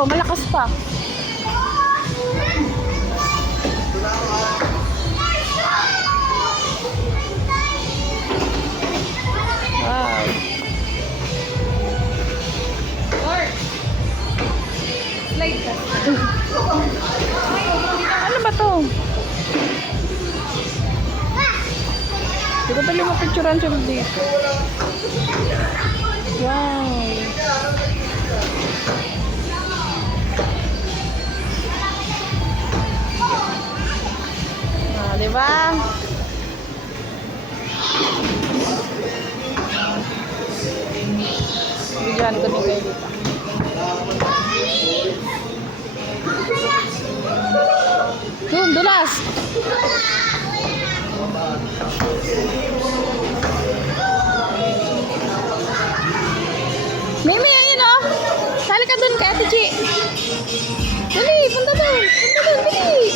to, malakas pa. Wow. Slide ka. Ano ba to? Hindi ko pala mapicturean siya dito. Wow. Ah, diba? Bigyan ko din kayo dito. Yun, dulas. Mimi, ayun o. Sali ka dun kay Ate Chi. Dali, punta dun. Punta dun, dali.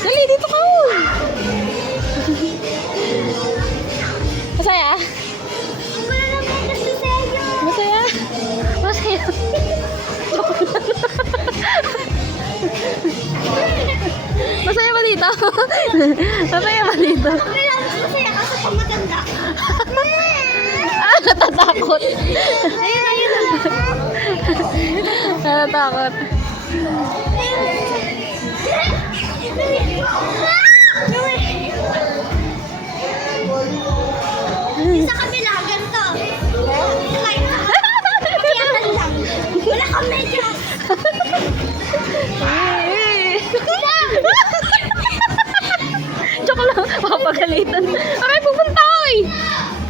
Dali, dito ka o. Masaya? Masaya? Masaya? Masaya ba dito? Masaya ba dito? Masaya kasi pag matanda. Ah, natatakot. Ayun, ayun. Natatakot. Sa kabila, ganito. Kaya lang. Wala kang medyas. Joke lang, papagalitan. Aray, pupunta oy!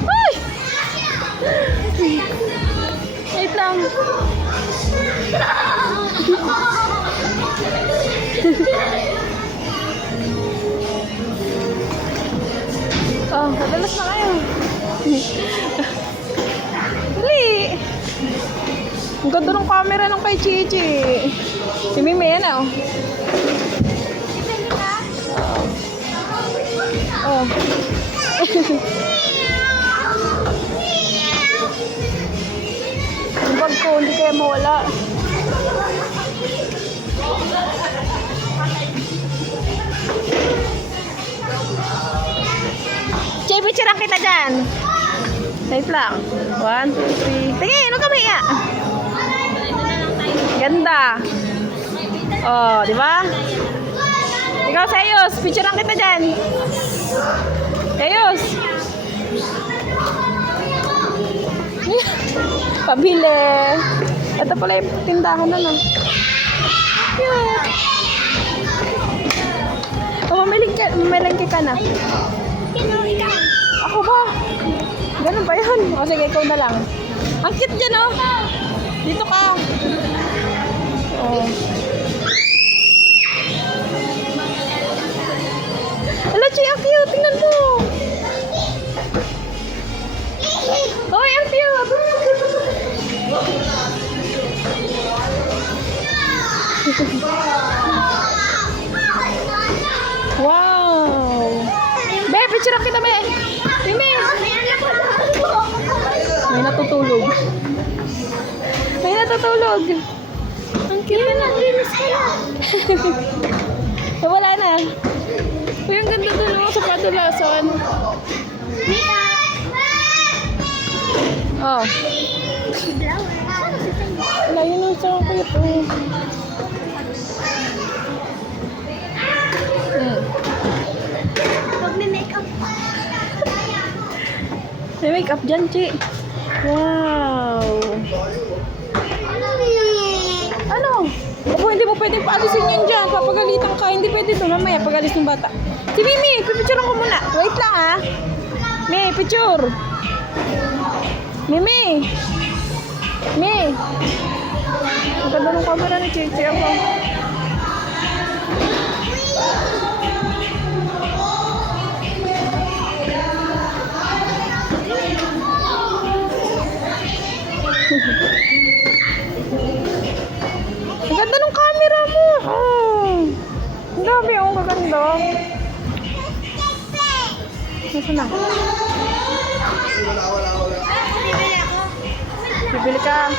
Uy! Wait lang. Oh, madalas na kayo. Dali! Ang ganda ng camera ng kay Chichi. Si Mimi yan oh. Oh. Yung bag ko, hindi kaya mawala. Chay, picturean kita dyan. Wait lang. 1, 2, 3. Tingin, huwag ka mahiya. Ganda. Oh, di ba? Ikaw, Sayos, picturean kita dyan. Sayos. Pabili. Ito pala yung tindahan na lang. Cute. Oh, mamalengke ka na. Ako ba? Ganun ba yun? O sige, ikaw na lang. Ang cute dyan, oh. Dito ka. Oh. Ala, Chi, ang cute. Tingnan mo. Oy, ang cute. Wow. Be, picture kita, be. Mimi. May natutulog. May natutulog. Ang cute na. Wala na. Uy, ang ganda dun oh, sa kadulasan. Oh. Wala yun ang sa cute oh. Pag may makeup. May makeup dyan, Chi. Wow. Ano? Opo, hindi mo pwedeng paalisin yun dyan. Papagalitan ka. Hindi pwede doon. Mamaya, pag-alis ng bata. Si Mimi, pipicturean ko muna. Wait lang, ha. Mimi, picture. Mimi. Mimi. Ang ganda ng camera ni Chichi ako. Ang ganda ng camera mo. Oh. Ang dami, oh. Kaganda. Nasaan na? Bibili ako. Bibili ka.